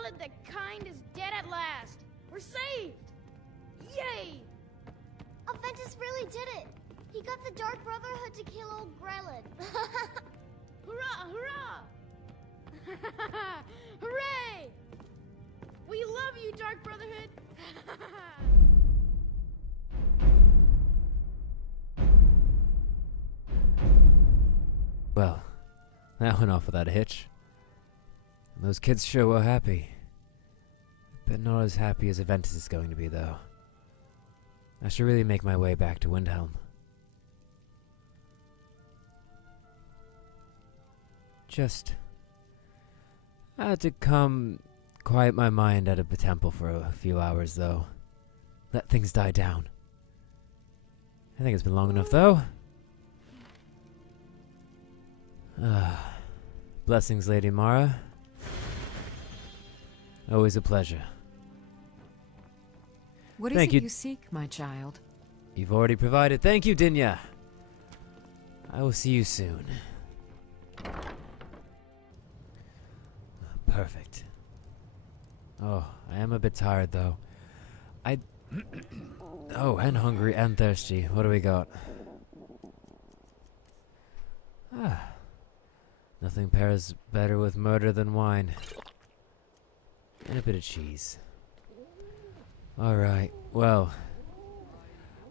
Grelid the Kind is dead at last. We're saved! Yay! Aventus really did it. He got the Dark Brotherhood to kill old Grelid. Hurrah! Hurrah! Hooray! We love you, Dark Brotherhood! Well, that went off without a hitch. Those kids sure were happy. But not as happy as Aventus is going to be, though. I should really make my way back to Windhelm. I had to come quiet my mind at a temple for a few hours, though. Let things die down. I think it's been long enough, though. Blessings, Lady Mara. Always a pleasure. What is it you seek, my child? You've already provided. Thank you, Dinya. I will see you soon. Perfect. Oh, I am a bit tired, though. Oh, and hungry and thirsty. What do we got? Nothing pairs better with murder than wine. And a bit of cheese. Alright, well.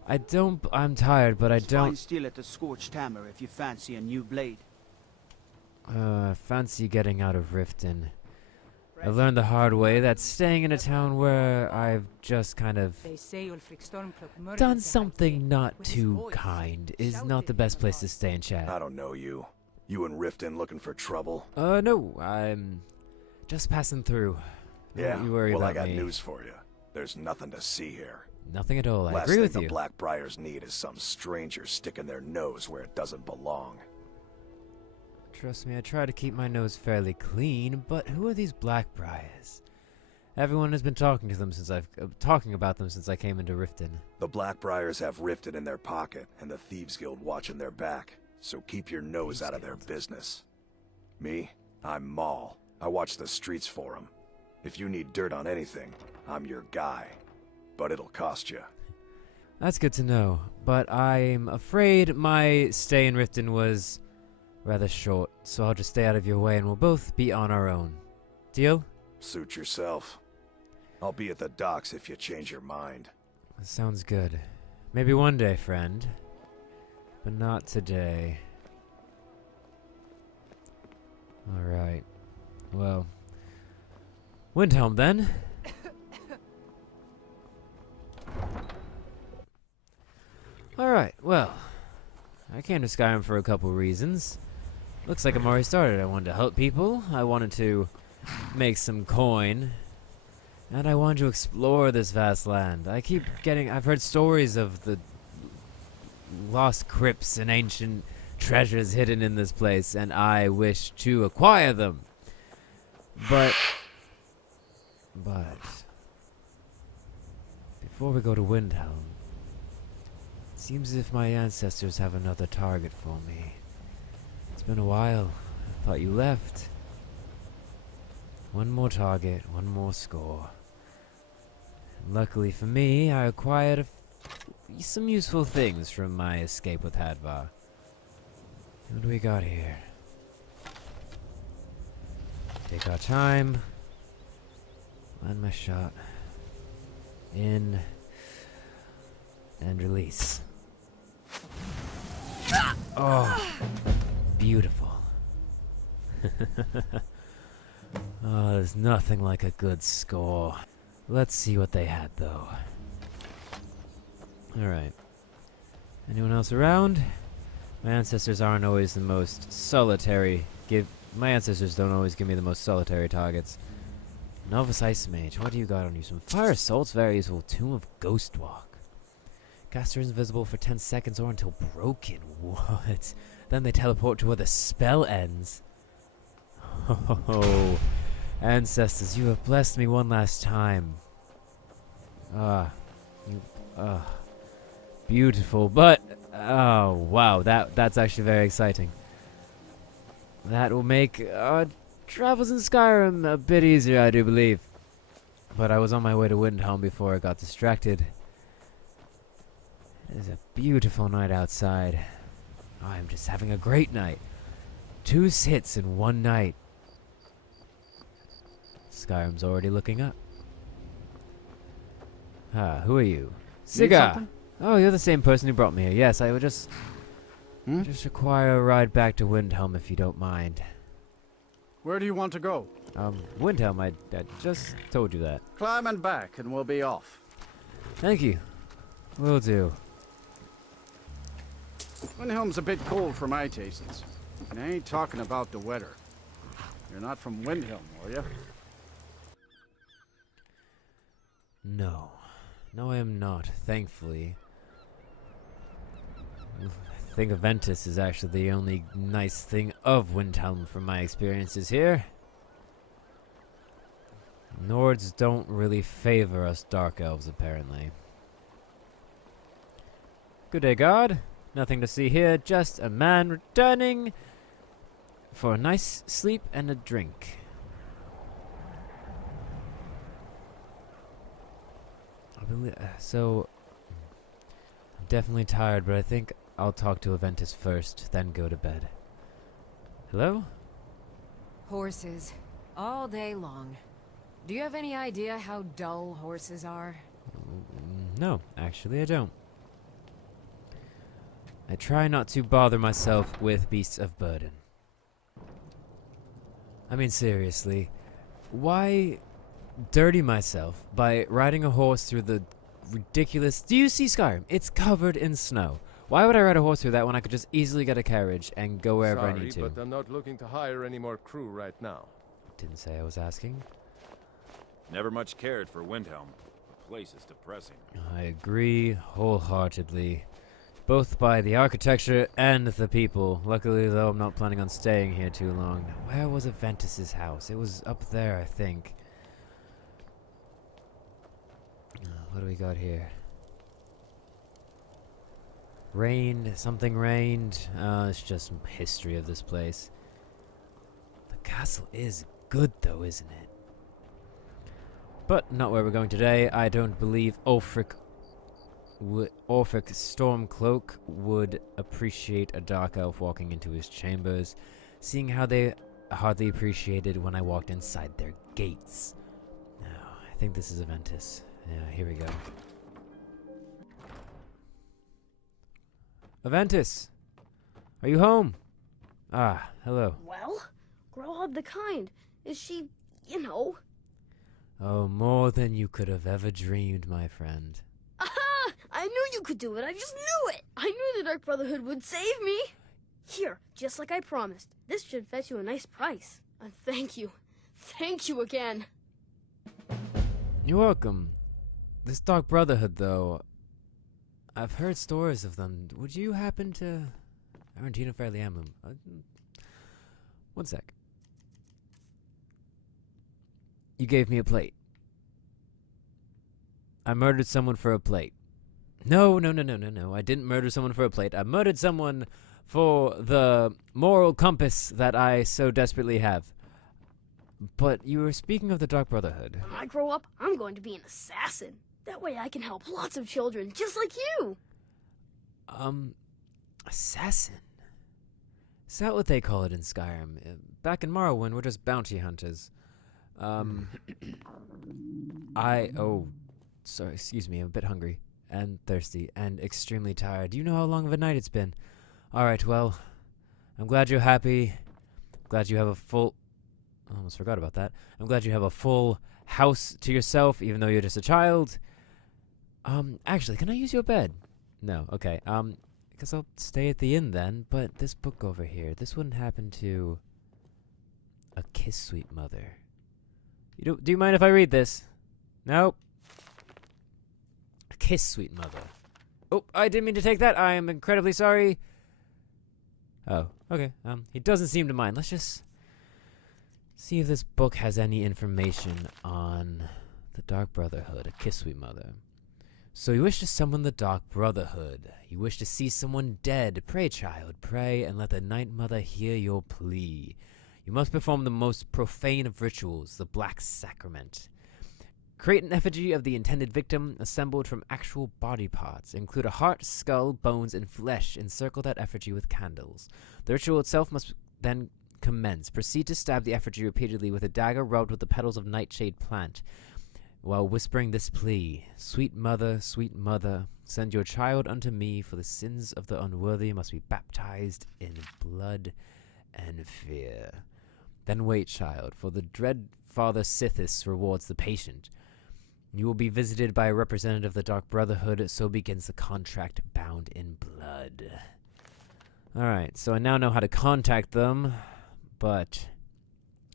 I'm tired, but I don't... Still at the Scorched Hammer if you fancy a new blade. Fancy getting out of Riften. I've learned the hard way that staying in a town where I've just kind of done something not too kind is not the best place to stay and chat. I don't know you. You in Riften looking for trouble? No, I'm just passing through. Yeah, Don't you worry well, about I got me. news for you. There's nothing to see here. Nothing at all, I Last agree thing with the you. Blackbriars need is some stranger sticking their nose where it doesn't belong. Trust me, I try to keep my nose fairly clean, but who are these Blackbriars? Everyone has been talking about them since I came into Riften. The Blackbriars have Riften in their pocket, and the Thieves Guild watching their back, so keep your nose out of their business. Me? I'm Maul. I watch the streets for them. If you need dirt on anything, I'm your guy. But it'll cost you. That's good to know, but I'm afraid my stay in Riften was rather short, so I'll just stay out of your way and we'll both be on our own. Deal? Suit yourself. I'll be at the docks if you change your mind. Sounds good. Maybe one day, friend. But not today. Alright. Well. Windhelm, then. Alright, well. I came to Skyrim for a couple reasons. Looks like I'm already started. I wanted to help people. I wanted to make some coin. And I wanted to explore this vast land. I've heard stories of the lost crypts and ancient treasures hidden in this place, and I wish to acquire them. But before we go to Windhelm, it seems as if my ancestors have another target for me. It's been a while. I thought you left. One more target, one more score. And luckily for me, I acquired some useful things from my escape with Hadvar. What do we got here? Take our time. Land my shot. In. And release. Oh. Beautiful. Oh, there's nothing like a good score. Let's see what they had, though. Alright. Anyone else around? My ancestors aren't always the most solitary. My ancestors don't always give me the most solitary targets. Novice Ice Mage, what do you got on you? Some Fire Assault's very useful. Tomb of Ghostwalk. Caster is invisible for 10 seconds or until broken. What? Then they teleport to where the spell ends. Oh, ancestors, you have blessed me one last time. Beautiful, but oh wow, that's actually very exciting. That will make Travels in Skyrim a bit easier, I do believe. But I was on my way to Windhelm before I got distracted. It is a beautiful night outside. I'm just having a great night. 2 Siths in one night. Skyrim's already looking up. Ah, who are you? Siga! Oh, you're the same person who brought me here. Yes, I would just require a ride back to Windhelm if you don't mind. Where do you want to go? Windhelm, I just told you that. Climb and back and we'll be off. Thank you. Will do. Windhelm's a bit cold for my tastes. And I ain't talking about the weather. You're not from Windhelm, are you? No. No, I am not, thankfully. I think Aventus is actually the only nice thing of Windhelm from my experiences here. Nords don't really favor us Dark Elves, apparently. Good day, guard. Nothing to see here, just a man returning for a nice sleep and a drink. So, I'm definitely tired, but I think I'll talk to Aventus first, then go to bed. Hello? Horses. All day long. Do you have any idea how dull horses are? No, actually I don't. I try not to bother myself with beasts of burden. I mean, seriously, why dirty myself by riding a horse through the ridiculous... Do you see Skyrim? It's covered in snow. Why would I ride a horse through that when I could just easily get a carriage and go wherever I need to? Sorry, but I'm not looking to hire any more crew right now. Didn't say I was asking. Never much cared for Windhelm. The place is depressing. I agree wholeheartedly. Both by the architecture and the people. Luckily, though, I'm not planning on staying here too long. Where was Aventus's house? It was up there, I think. What do we got here? Rained. Something rained. It's just some history of this place. The castle is good, though, isn't it? But not where we're going today. I don't believe Ulfric Stormcloak would appreciate a dark elf walking into his chambers, seeing how they hardly appreciated when I walked inside their gates. Now, I think this is Aventus. Yeah, here we go. Aventus! Are you home? Ah, hello. Well, Growhub the Kind. Is she, you know... Oh, more than you could have ever dreamed, my friend. Aha! I knew you could do it. I just knew it. I knew the Dark Brotherhood would save me. Here, just like I promised. This should fetch you a nice price. Thank you. Thank you again. You're welcome. This Dark Brotherhood, though, I've heard stories of them. Would you happen to... Arantino Fairly Emblem. One sec. You gave me a plate. I murdered someone for a plate. No. I didn't murder someone for a plate. I murdered someone for the moral compass that I so desperately have. But you were speaking of the Dark Brotherhood. When I grow up, I'm going to be an assassin. That way I can help lots of children, just like you. Assassin? Is that what they call it in Skyrim? Back in Morrowind, we're just bounty hunters. Sorry, excuse me, I'm a bit hungry and thirsty and extremely tired. Do you know how long of a night it's been? Alright, well, I'm glad you're happy. Glad you have a full... I almost forgot about that. I'm glad you have a full house to yourself, even though you're just a child. Actually, can I use your bed? No, okay, because I'll stay at the inn then, but this book over here, this wouldn't happen to... A Kiss Sweet Mother. Do you mind if I read this? Nope. A Kiss Sweet Mother. Oh, I didn't mean to take that. I am incredibly sorry. Oh, okay. He doesn't seem to mind. Let's just see if this book has any information on the Dark Brotherhood. A Kiss Sweet Mother. So you wish to summon the Dark Brotherhood. You wish to see someone dead. Pray, child, pray, and let the Night Mother hear your plea. You must perform the most profane of rituals, the Black Sacrament. Create an effigy of the intended victim assembled from actual body parts. Include a heart, skull, bones, and flesh. Encircle that effigy with candles. The ritual itself must then commence. Proceed to stab the effigy repeatedly with a dagger rubbed with the petals of nightshade plant, while whispering this plea: sweet mother, send your child unto me, for the sins of the unworthy must be baptized in blood and fear. Then wait, child, for the dread Father Sithis rewards the patient. You will be visited by a representative of the Dark Brotherhood, so begins the contract bound in blood. Alright, so I now know how to contact them, but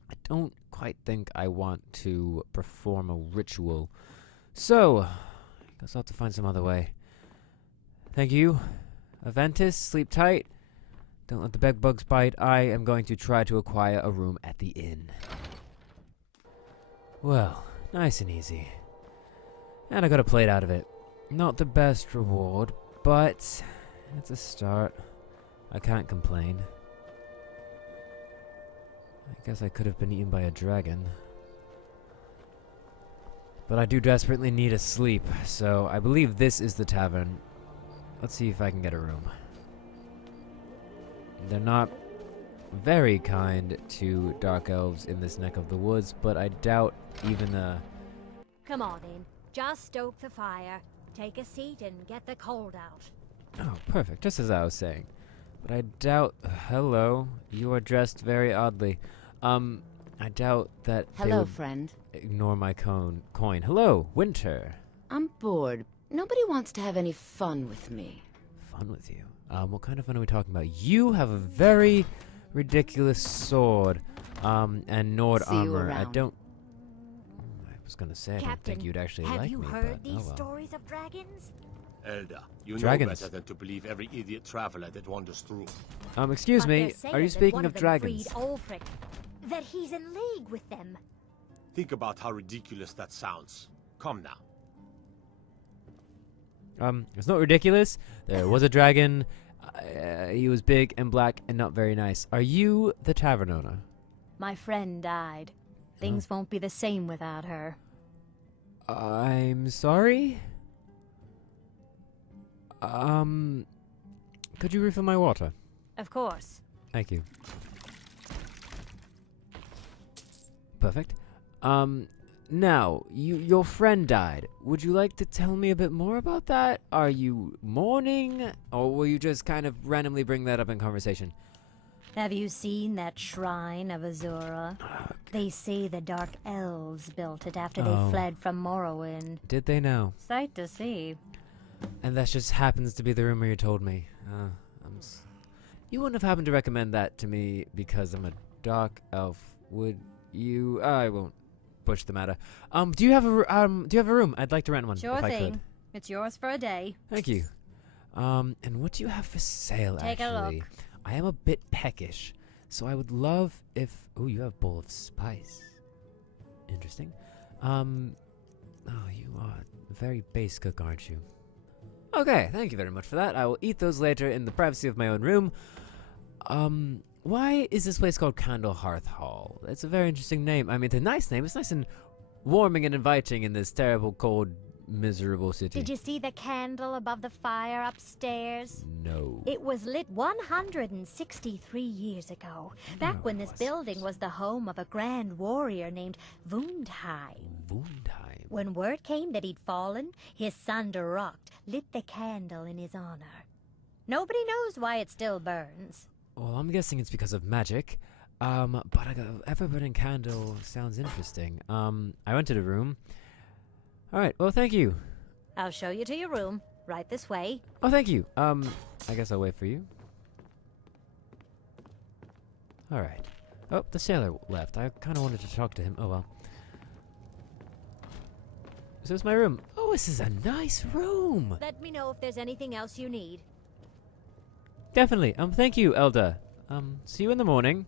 I don't quite think I want to perform a ritual. So, I guess I'll have to find some other way. Thank you. Aventus, sleep tight. Don't let the bedbugs bite. I am going to try to acquire a room at the inn. Well, nice and easy. And I got a plate out of it. Not the best reward, but it's a start. I can't complain. I guess I could have been eaten by a dragon. But I do desperately need a sleep, so I believe this is the tavern. Let's see if I can get a room. They're not very kind to dark elves in this neck of the woods, but I doubt even Come on in. Just stoke the fire. Take a seat and get the cold out. Oh, perfect. Just as I was saying. But I doubt... hello. You are dressed very oddly. I doubt that they Hello, would friend. ignore my coin. Hello, Winter. I'm bored. Nobody wants to have any fun with me. Fun with you? What kind of fun are we talking about? You have a very ridiculous sword, and Nord See you armor. I around. don't... I was gonna say, I don't think Captain, you'd actually have like you me, heard but oh these well. stories of dragons? Elder, you Dragons. know better than to believe every idiot traveler that wanders through. Excuse But me, they're saying are you that speaking one of them dragons? freed Ulfric, that he's in league with them. Think about how ridiculous that sounds. Come now. It's not ridiculous. There was a dragon. He was big and black and not very nice. Are you the tavern owner? My friend died. Things won't be the same without her. I'm sorry? Could you refill my water? Of course. Thank you. Perfect. Now, your friend died. Would you like to tell me a bit more about that? Are you mourning? Or will you just kind of randomly bring that up in conversation? Have you seen that shrine of Azura? They say the Dark Elves built it after they fled from Morrowind. Did they know? Sight to see. And that just happens to be the rumor you told me. You wouldn't have happened to recommend that to me because I'm a dark elf, would you? I won't push the matter. Do you have a room? I'd like to rent one. Sure if I thing. could. It's yours for a day. Thank you. And what do you have for sale? Take actually? a look. I am a bit peckish, so I would love if. Oh, you have a bowl of spice. Interesting. Oh, you are a very base cook, aren't you? Okay, thank you very much for that. I will eat those later in the privacy of my own room. Why is this place called Candle Hearth Hall? It's a very interesting name. I mean, it's a nice name. It's nice and warming and inviting in this terrible, cold, miserable city. Did you see the candle above the fire upstairs? No. It was lit 163 years ago, back when this building was the home of a grand warrior named Wundheim. Wundheim. When word came that he'd fallen, his son Durok lit the candle in his honor. Nobody knows why it still burns. Well, I'm guessing it's because of magic. But a ever-burning candle sounds interesting. I rented a room. Alright, well, thank you. I'll show you to your room. Right this way. Oh, thank you. I guess I'll wait for you. Alright. Oh, the sailor left. I kind of wanted to talk to him. Oh, well. So this is my room. Oh, this is a nice room. Let me know if there's anything else you need. Definitely. Thank you, Elder. See you in the morning.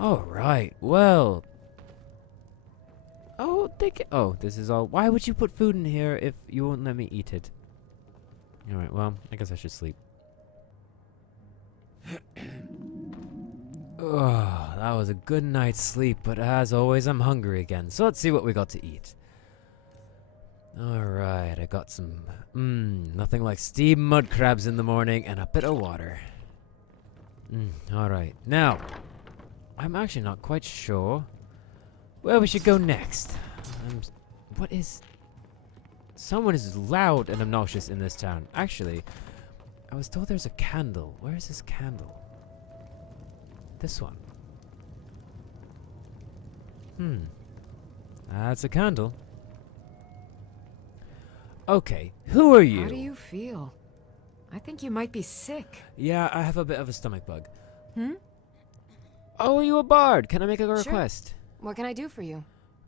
Alright, well. Oh, this is all. Why would you put food in here if you won't let me eat it? Alright, well, I guess I should sleep. Oh, that was a good night's sleep, but as always, I'm hungry again. So let's see what we got to eat. Alright, I got some... nothing like steamed mud crabs in the morning and a bit of water. Alright, now, I'm actually not quite sure where we should go next. What is... Someone is loud and obnoxious in this town. Actually, I was told there's a candle. Where is this candle? This one. That's a candle. Okay, who are you? How do you feel? I think you might be sick. Yeah, I have a bit of a stomach bug. Oh, are you a bard? Can I make a request? What can I do for you?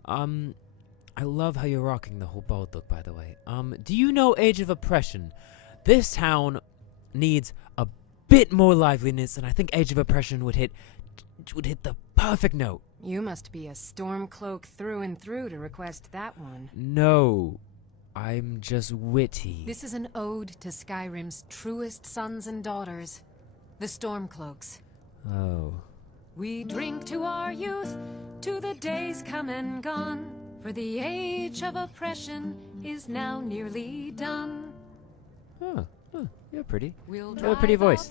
I love how you're rocking the whole bald look, by the way. Do you know Age of Oppression? This town needs a bit more liveliness, and I think Age of Oppression would hit the perfect note. You must be a Stormcloak through and through to request that one. No, I'm just witty. This is an ode to Skyrim's truest sons and daughters, the Stormcloaks. Oh. We drink to our youth, to the days come and gone, for the age of oppression is now nearly done. Oh, you're pretty. You have a pretty voice.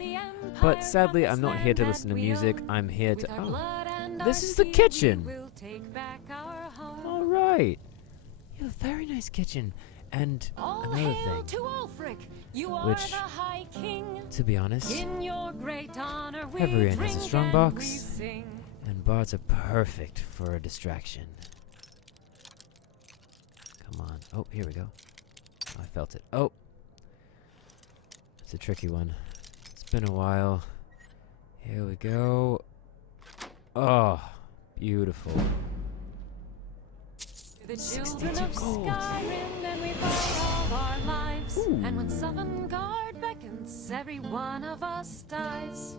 But sadly, I'm not here to listen to music. I'm here to... Oh, this is the kitchen! Alright. You have a very nice kitchen. And another thing, which, to be honest, everyone has a strong box, and bards are perfect for a distraction. Come on. Oh, here we go. Oh, I felt it. Oh! It's a tricky one. It's been a while. Here we go. Oh, beautiful. 62 gold. And when Sovngarde beckons, every one of us dies.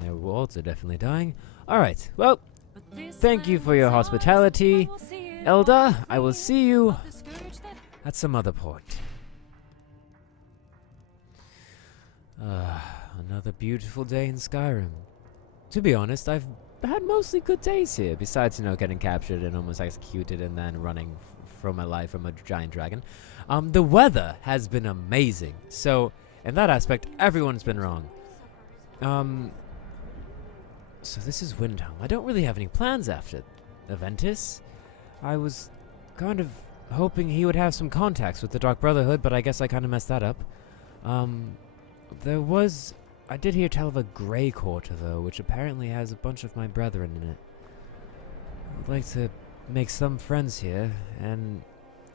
Their walls are definitely dying. Alright, well, thank you for your hospitality. Elda, I will see you at some other port. Another beautiful day in Skyrim. To be honest, I've had mostly good days here, besides, getting captured and almost executed and then running for my life from a giant dragon. The weather has been amazing, so in that aspect, everyone's been wrong. So this is Windhelm. I don't really have any plans after Aventus. I was kind of hoping he would have some contacts with the Dark Brotherhood, but I guess I kind of messed that up. I did hear tell of a Grey Quarter, though, which apparently has a bunch of my brethren in it. I'd like to make some friends here, and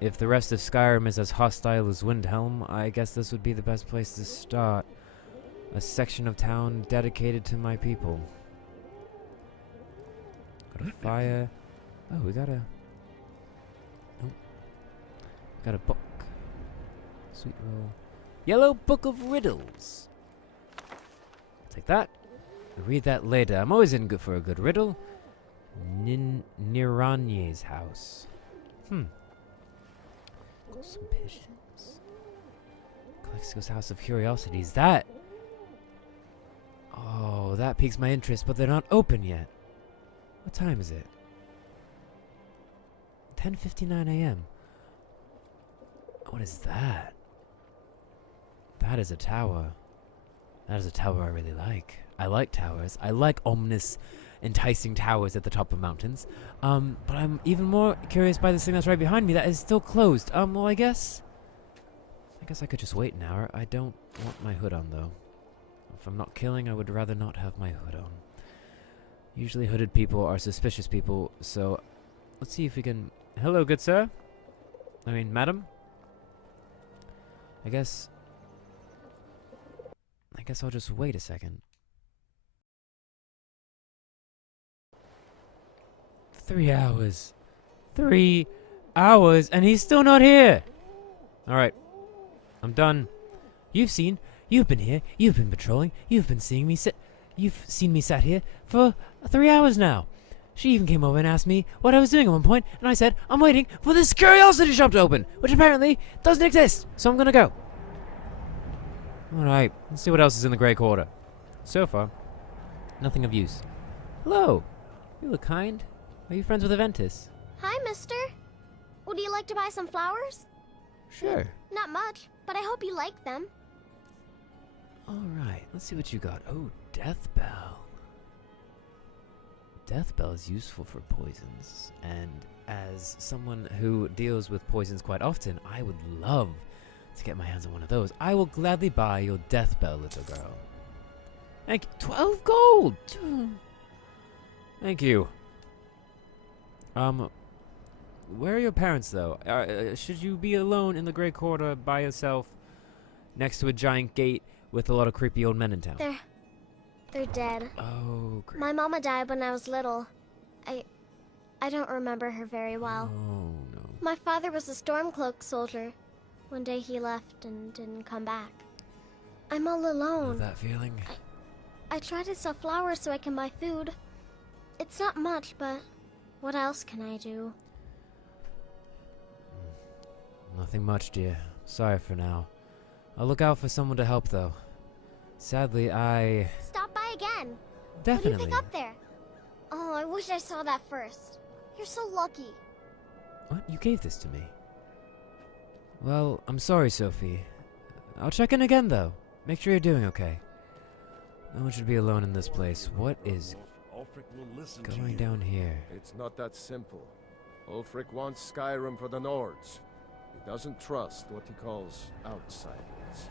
if the rest of Skyrim is as hostile as Windhelm, I guess this would be the best place to start. A section of town dedicated to my people. Got a fire. Oh, we got a... Oh. Got a book. Sweet roll. Yellow Book of Riddles. Take that. Read that later. I'm always in good for a good riddle. Niranye's house. Got some pigeons. Calexico's House of Curiosities. That. Oh, that piques my interest, but they're not open yet. What time is it? 10:59 a.m. What is that? That is a tower. That is a tower I really like. I like towers. I like ominous, enticing towers at the top of mountains. But I'm even more curious by this thing that's right behind me that is still closed. Well, I guess I could just wait an hour. I don't want my hood on, though. If I'm not killing, I would rather not have my hood on. Usually hooded people are suspicious people, so let's see if we can... Hello, good sir? I mean, madam? I guess I'll just wait a second. 3 hours. 3 hours, and he's still not here! Alright. I'm done. You've been here, you've been patrolling, you've seen me sat here for 3 hours now. She even came over and asked me what I was doing at one point, and I said, I'm waiting for this curiosity shop to open, which apparently doesn't exist, so I'm gonna go. Alright, let's see what else is in the Grey Quarter. So far, nothing of use. Hello. You look kind. Are you friends with Aventus? Hi, mister. Would you like to buy some flowers? Sure. Not much, but I hope you like them. Alright, let's see what you got. Oh, Death Bell. Death Bell is useful for poisons, and as someone who deals with poisons quite often, I would love to get my hands on one of those. I will gladly buy your Death Bell, little girl. Thank you. 12 gold! Thank you. Where are your parents, though? Should you be alone in the Grey Quarter by yourself, next to a giant gate with a lot of creepy old men in town? They're dead. Oh, great. My mama died when I was little. I don't remember her very well. Oh, no. My father was a Stormcloak soldier. One day he left and didn't come back. I'm all Know alone. that feeling? I try to sell flowers so I can buy food. It's not much, but what else can I do? Nothing much, dear. Sorry for now. I'll look out for someone to help, though. Sadly, I... Stop by again. Definitely. What do you pick up there? Oh, I wish I saw that first. You're so lucky. What? You gave this to me. Well, I'm sorry, Sophie. I'll check in again, though. Make sure you're doing okay. No one should be alone in this place. What is going down here? It's not that simple. Ulfric wants Skyrim for the Nords. He doesn't trust what he calls outsiders.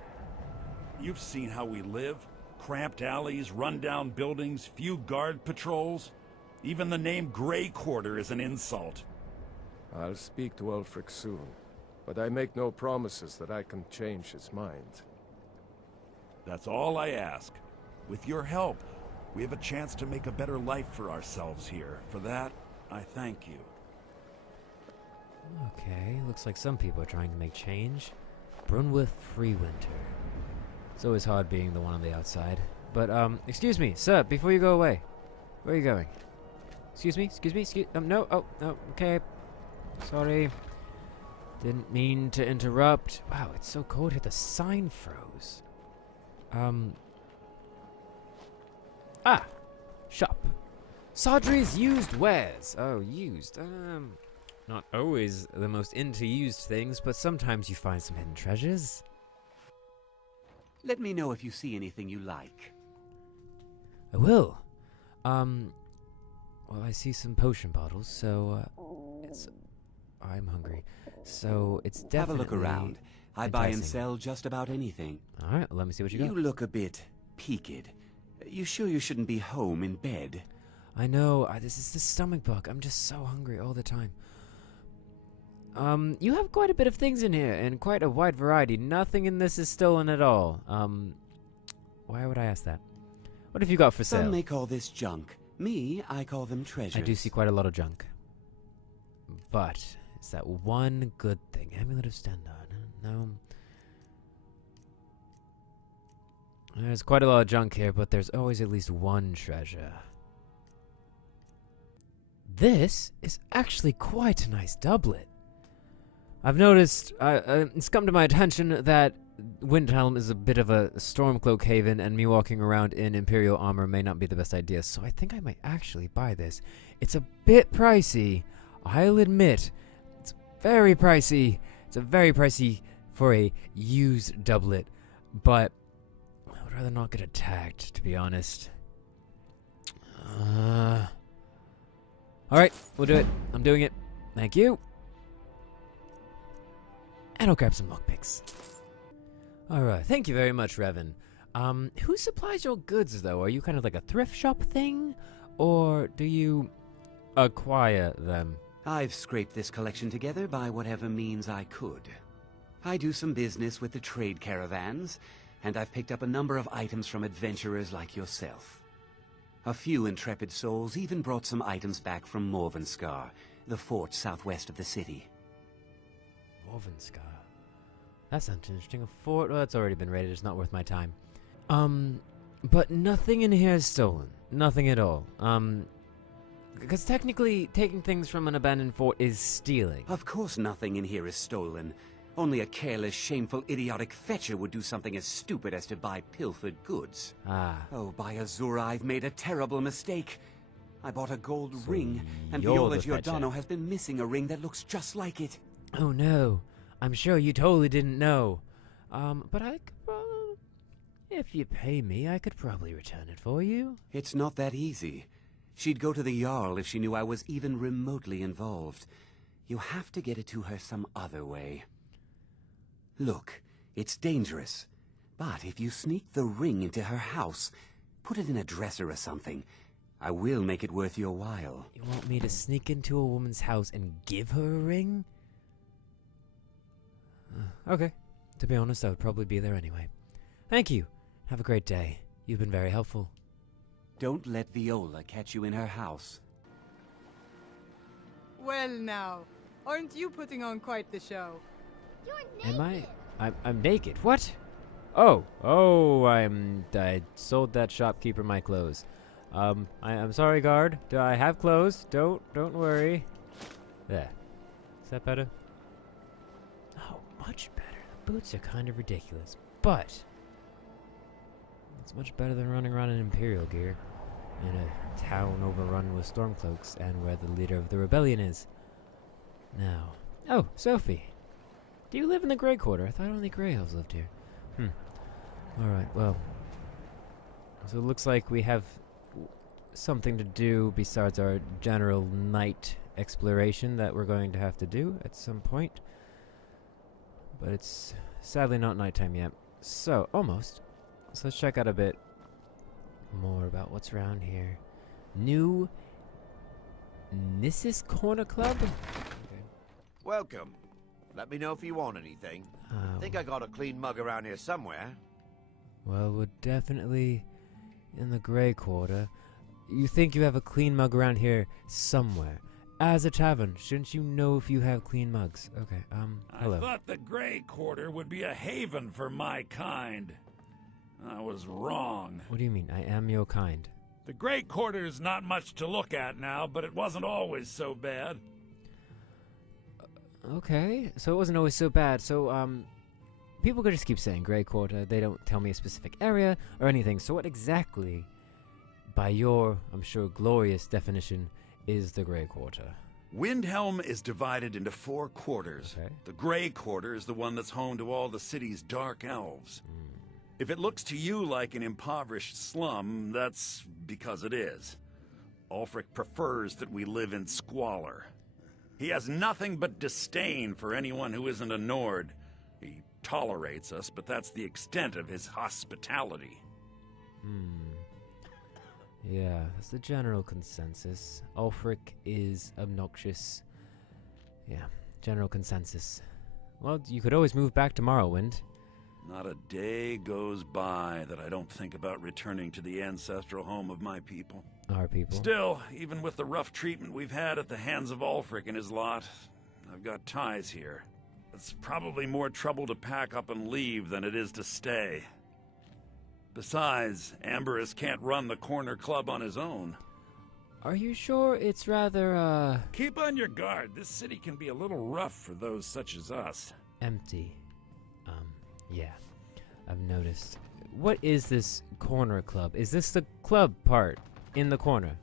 You've seen how we live. Cramped alleys, run-down buildings, few guard patrols. Even the name Grey Quarter is an insult. I'll speak to Ulfric soon, but I make no promises that I can change his mind. That's all I ask. With your help, we have a chance to make a better life for ourselves here. For that, I thank you. Okay, looks like some people are trying to make change. Brunwith Freewinter. It's always hard being the one on the outside. But, excuse me, sir, before you go away. Where are you going? Excuse me, no, oh, no, okay. Sorry. Didn't mean to interrupt. Wow, it's so cold here, the sign froze. Shop. Sawdry's used wares. Oh, used. Not always the most into used things, but sometimes you find some hidden treasures. Let me know if you see anything you like. I will. Well, I see some potion bottles, so, I'm hungry. So, it's definitely... Have a look around. I buy and sell just about anything. Alright, let me see what you got. You look a bit peaked. You sure you shouldn't be home in bed? I know, this is the stomach bug. I'm just so hungry all the time. You have quite a bit of things in here, and quite a wide variety. Nothing in this is stolen at all. Why would I ask that? What have you got for sale? Some may call this junk. Me, I call them treasures. I do see quite a lot of junk. But, is that one good thing? Amulet of Stendar. No. There's quite a lot of junk here, but there's always at least one treasure. This is actually quite a nice doublet. I've noticed, it's come to my attention that Windhelm is a bit of a Stormcloak haven, and me walking around in Imperial armor may not be the best idea, so I think I might actually buy this. It's a bit pricey, I'll admit. It's very pricey. It's a very pricey for a used doublet, but I would rather not get attacked, to be honest. Alright, we'll do it. I'm doing it. Thank you. And I'll grab some lockpicks. Alright, thank you very much, Revan. Who supplies your goods, though? Are you kind of like a thrift shop thing? Or do you acquire them? I've scraped this collection together by whatever means I could. I do some business with the trade caravans, and I've picked up a number of items from adventurers like yourself. A few intrepid souls even brought some items back from Morvenskar, the fort southwest of the city. Morvenskar? That sounds interesting. A fort? Well, that's already been raided. It's not worth my time. But nothing in here is stolen. Nothing at all. Because technically, taking things from an abandoned fort is stealing. Of course nothing in here is stolen. Only a careless, shameful, idiotic fetcher would do something as stupid as to buy pilfered goods. Ah. Oh, by Azura, I've made a terrible mistake. I bought a gold So ring, and you're Viola the fetcher. Giordano has been missing a ring that looks just like it. Oh no, I'm sure you totally didn't know. But I could if you pay me, I could probably return it for you. It's not that easy. She'd go to the Jarl if she knew I was even remotely involved. You have to get it to her some other way. Look, it's dangerous. But if you sneak the ring into her house, put it in a dresser or something, I will make it worth your while. You want me to sneak into a woman's house and give her a ring? Okay. To be honest, I would probably be there anyway. Thank you. Have a great day. You've been very helpful. Don't let Viola catch you in her house. Well now, aren't you putting on quite the show? You're Am I? I'm naked. What? Oh, I sold that shopkeeper my clothes. I'm sorry, guard. Do I have clothes? Don't worry. There. Is that better? Oh, much better. The boots are kind of ridiculous, but it's much better than running around in Imperial gear in a town overrun with stormcloaks and where the leader of the rebellion is. Now, oh, Sophie. Do you live in the Grey Quarter? I thought only Grey Elves lived here. Alright, well. So it looks like we have something to do besides our general night exploration that we're going to have to do at some point. But it's sadly not nighttime yet. So, almost. So let's check out a bit more about what's around here. New Nissus Corner Club? Okay. Welcome. Let me know if you want anything. Think I got a clean mug around here somewhere. Well, we're definitely in the Grey Quarter. You think you have a clean mug around here somewhere. As a tavern, shouldn't you know if you have clean mugs? Okay, hello. I thought the Grey Quarter would be a haven for my kind. I was wrong. What do you mean, I am your kind? The Grey Quarter is not much to look at now, but it wasn't always so bad. Okay, so it wasn't always so bad. So, people could just keep saying Grey Quarter. They don't tell me a specific area or anything. So what exactly, by your, I'm sure, glorious definition, is the Grey Quarter? Windhelm is divided into 4 quarters. Okay. The Grey Quarter is the one that's home to all the city's dark elves. If it looks to you like an impoverished slum, that's because it is. Ulfric prefers that we live in squalor. He has nothing but disdain for anyone who isn't a Nord. He tolerates us, but that's the extent of his hospitality. Yeah, that's the general consensus. Ulfric is obnoxious. Yeah, general consensus. Well, you could always move back to Morrowind. Not a day goes by that I don't think about returning to the ancestral home of my people. Our people. Still, even with the rough treatment we've had at the hands of Ulfric and his lot, I've got ties here. It's probably more trouble to pack up and leave than it is to stay. Besides, Amberus can't run the corner club on his own. Are you sure it's rather, Keep on your guard. This city can be a little rough for those such as us. empty? Yeah, I've noticed. What is this corner club? Is this the club part in the corner?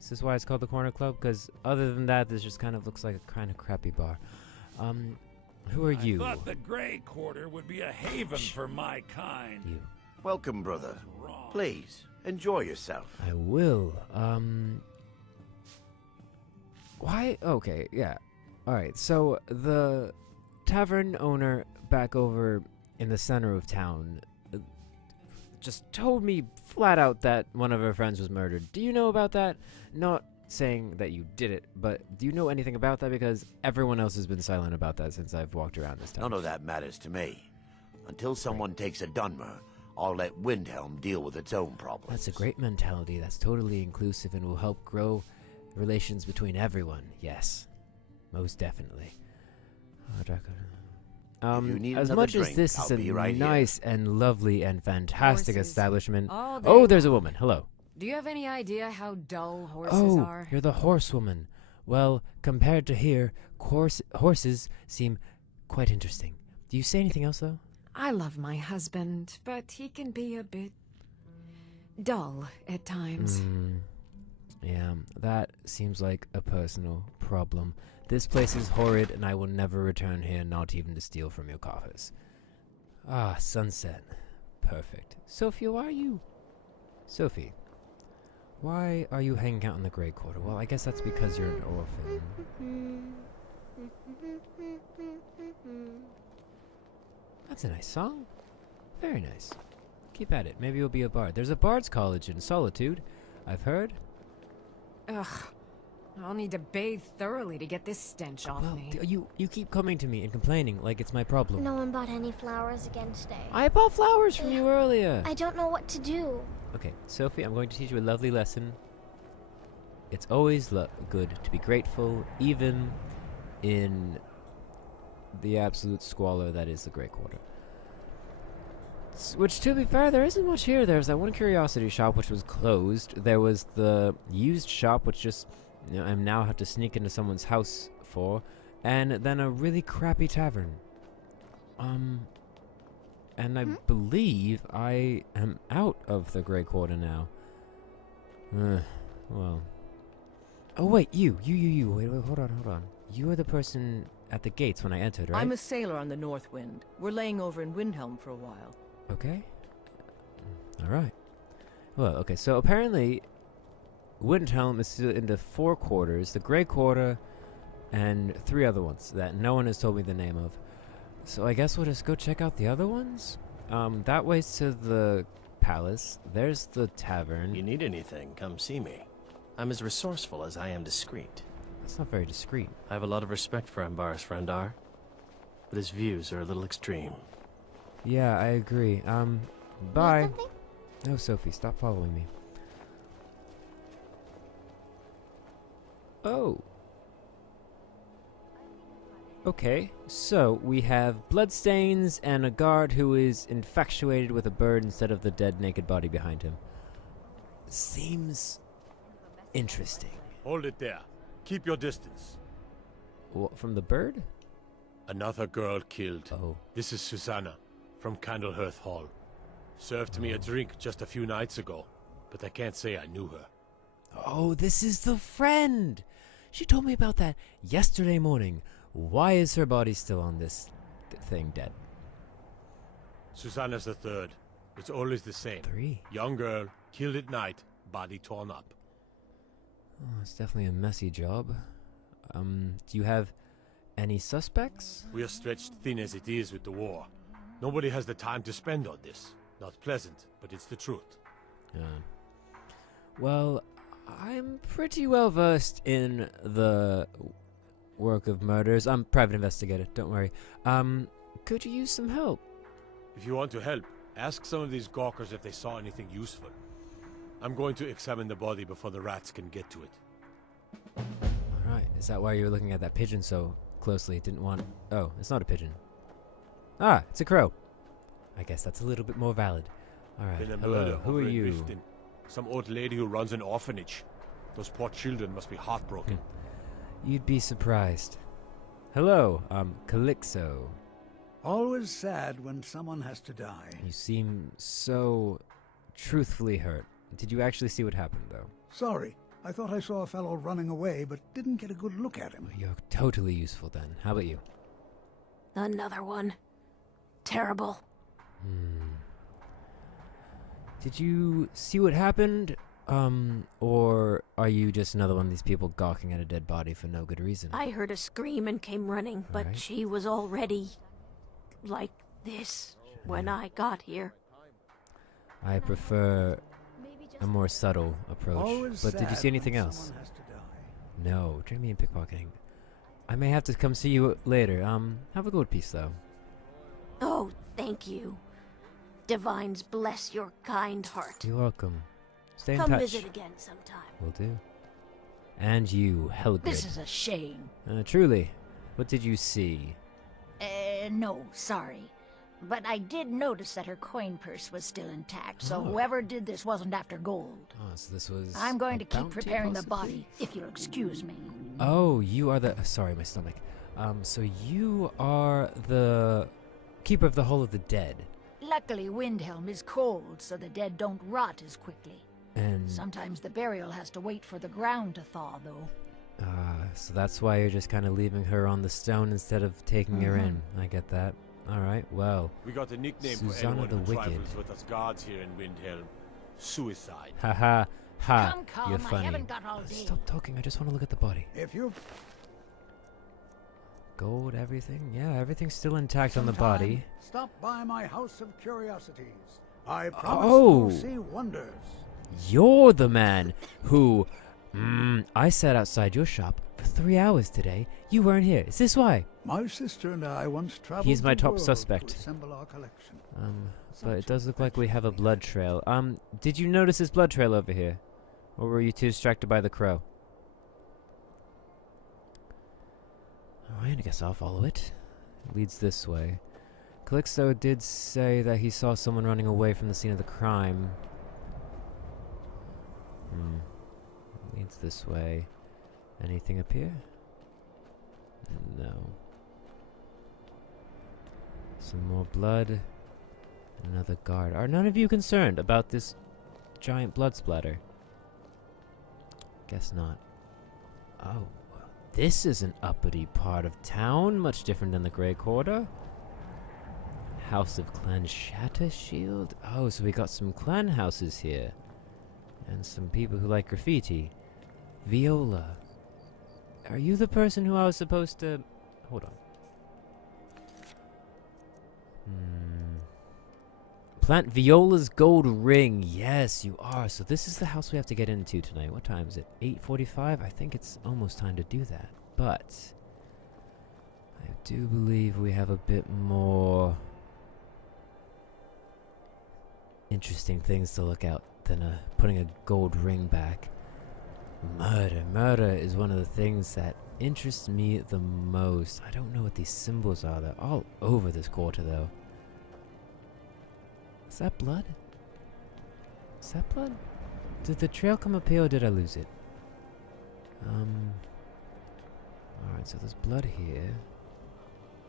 Is this why it's called the corner club? Because other than that, this just kind of looks like a kind of crappy bar. Who are you? I thought the Grey Quarter would be a haven for my kind. You. Welcome, brother. Please, enjoy yourself. I will. Why? Okay, yeah. Alright, so the tavern owner back over in the center of town just told me flat out that one of her friends was murdered. Do you know about that? Not saying that you did it, but do you know anything about that? Because everyone else has been silent about that since I've walked around this town. None of that matters to me. Until someone takes a Dunmer, I'll let Windhelm deal with its own problems. That's a great mentality. That's totally inclusive and will help grow relations between everyone. Yes. Most definitely. If you need as another much as drink, this I'll is a be right nice and lovely and fantastic Horses. establishment. Oh, There's a woman. Hello. Do you have any idea how dull horses Oh, are? you're the horsewoman. Well, compared to here, horses seem quite interesting. Do you say anything else, though? I love my husband, but he can be a bit dull at times. Yeah, that seems like a personal problem. This place is horrid, and I will never return here, not even to steal from your coffers. Ah, sunset. Perfect. Sophie, why are you... Sophie, why are you hanging out in the Grey Quarter? Well, I guess that's because you're an orphan. That's a nice song. Very nice. Keep at it. Maybe you'll be a bard. There's a bard's college in Solitude, I've heard. Ugh. I'll need to bathe thoroughly to get this stench off me. You keep coming to me and complaining like it's my problem. No one bought any flowers again today. I bought flowers from you earlier. I don't know what to do. Okay, Sophie, I'm going to teach you a lovely lesson. It's always good to be grateful, even in the absolute squalor that is the Grey Quarter. Which, to be fair, there isn't much here. There's that one curiosity shop which was closed. There was the used shop which just, I now have to sneak into someone's house for, and then a really crappy tavern. And I believe I am out of the Grey Quarter now. Well. Oh wait, you. Wait, hold on. You are the person at the gates when I entered, right? I'm a sailor on the North Wind. We're laying over in Windhelm for a while. Okay. Alright. Well, okay, so apparently Windhelm is split into 4 quarters, the Grey Quarter, and 3 other ones that no one has told me the name of. So I guess we'll just go check out the other ones? That way's to the palace. There's the tavern. You need anything, come see me. I'm as resourceful as I am discreet. That's not very discreet. I have a lot of respect for Ambaris Frandar, but his views are a little extreme. Yeah, I agree. Bye. No, Sophie, stop following me. Oh. Okay, so we have bloodstains and a guard who is infatuated with a bird instead of the dead naked body behind him. Seems interesting. Hold it there. Keep your distance. What, from the bird? Another girl killed. Oh. This is Susanna, from Candlehearth Hall. Served me a drink just a few nights ago, but I can't say I knew her. Oh, this is the friend! She told me about that yesterday morning. Why is her body still on this thing dead? Susanna's the third. It's always the same. 3? Young girl, killed at night, body torn up. Oh, it's definitely a messy job. Do you have any suspects? We are stretched thin as it is with the war. Nobody has the time to spend on this. Not pleasant, but it's the truth. Well, I'm pretty well versed in the work of murders. I'm private investigator, don't worry. Could you use some help? If you want to help, ask some of these gawkers if they saw anything useful. I'm going to examine the body before the rats can get to it. Alright, is that why you were looking at that pigeon so closely? Didn't want... Oh, it's not a pigeon. Ah, it's a crow. I guess that's a little bit more valid. Alright, hello, who are you? Riften. Some old lady who runs an orphanage. Those poor children must be heartbroken. You'd be surprised. Hello, Calixo. Always sad when someone has to die. You seem so truthfully hurt. Did you actually see what happened, though? Sorry. I thought I saw a fellow running away, but didn't get a good look at him. You're totally useful, then. How about you? Another one. Terrible. Did you see what happened? Or are you just another one of these people gawking at a dead body for no good reason? I heard a scream and came running, but Alright. she was already like this when I got here. I prefer a more subtle approach. Always But did you sad see anything when else? someone has to die. No, dreaming and pickpocketing. I may have to come see you later. Have a good piece, though. Oh, thank you. Divines bless your kind heart. You're welcome. Stay in Come touch. visit again sometime. Will do. And you, Helgrid. This is a shame. Truly. What did you see? No, sorry. But I did notice that her coin purse was still intact, so Oh. whoever did this wasn't after gold. Oh, so this was... I'm going a to keep bounty, preparing the possibly? body, if you'll excuse me. Oh, you are the... sorry, my stomach. So you are the keeper of the Hall of the Dead. Luckily, Windhelm is cold, so the dead don't rot as quickly. And Sometimes the burial has to wait for the ground to thaw, though. so that's why you're just kind of leaving her on the stone instead of taking her in. I get that. All right, well. We got a nickname for Susanna anyone the who Wicked. trifles with us gods here in Windhelm. Suicide. Ha ha ha. Come, come, You're I funny. haven't got all day. Stop talking. I just want to look at the body. If you Gold, everything. Yeah, everything's still intact on the sometime body. stop by my house of curiosities. I promise Oh. you'll see wonders. You're the man who. I sat outside your shop for 3 hours today. You weren't here. Is this why? My sister and I once traveled He's my the top world suspect. to assemble our collection. But it does look like we have a blood trail. Did you notice this blood trail over here? Or were you too distracted by the crow? Alright, I guess I'll follow it. It leads this way. Calixto did say that he saw someone running away from the scene of the crime. Leads this way. Anything up here? No. Some more blood. Another guard. Are none of you concerned about this giant blood splatter? Guess not. Oh, well, this is an uppity part of town, much different than the Grey Quarter. House of Clan Shattershield. Oh, so we got some clan houses here. And some people who like graffiti. Viola. Are you the person who I was supposed to... Hold on. Plant Viola's gold ring. Yes, you are. So this is the house we have to get into tonight. What time is it? 8:45? I think it's almost time to do that. But I do believe we have a bit more interesting things to look out than putting a gold ring back. Murder. Murder is one of the things that interests me the most. I don't know what these symbols are. They're all over this quarter, though. Is that blood? Is that blood? Did the trail come up here or did I lose it? Alright, so there's blood here.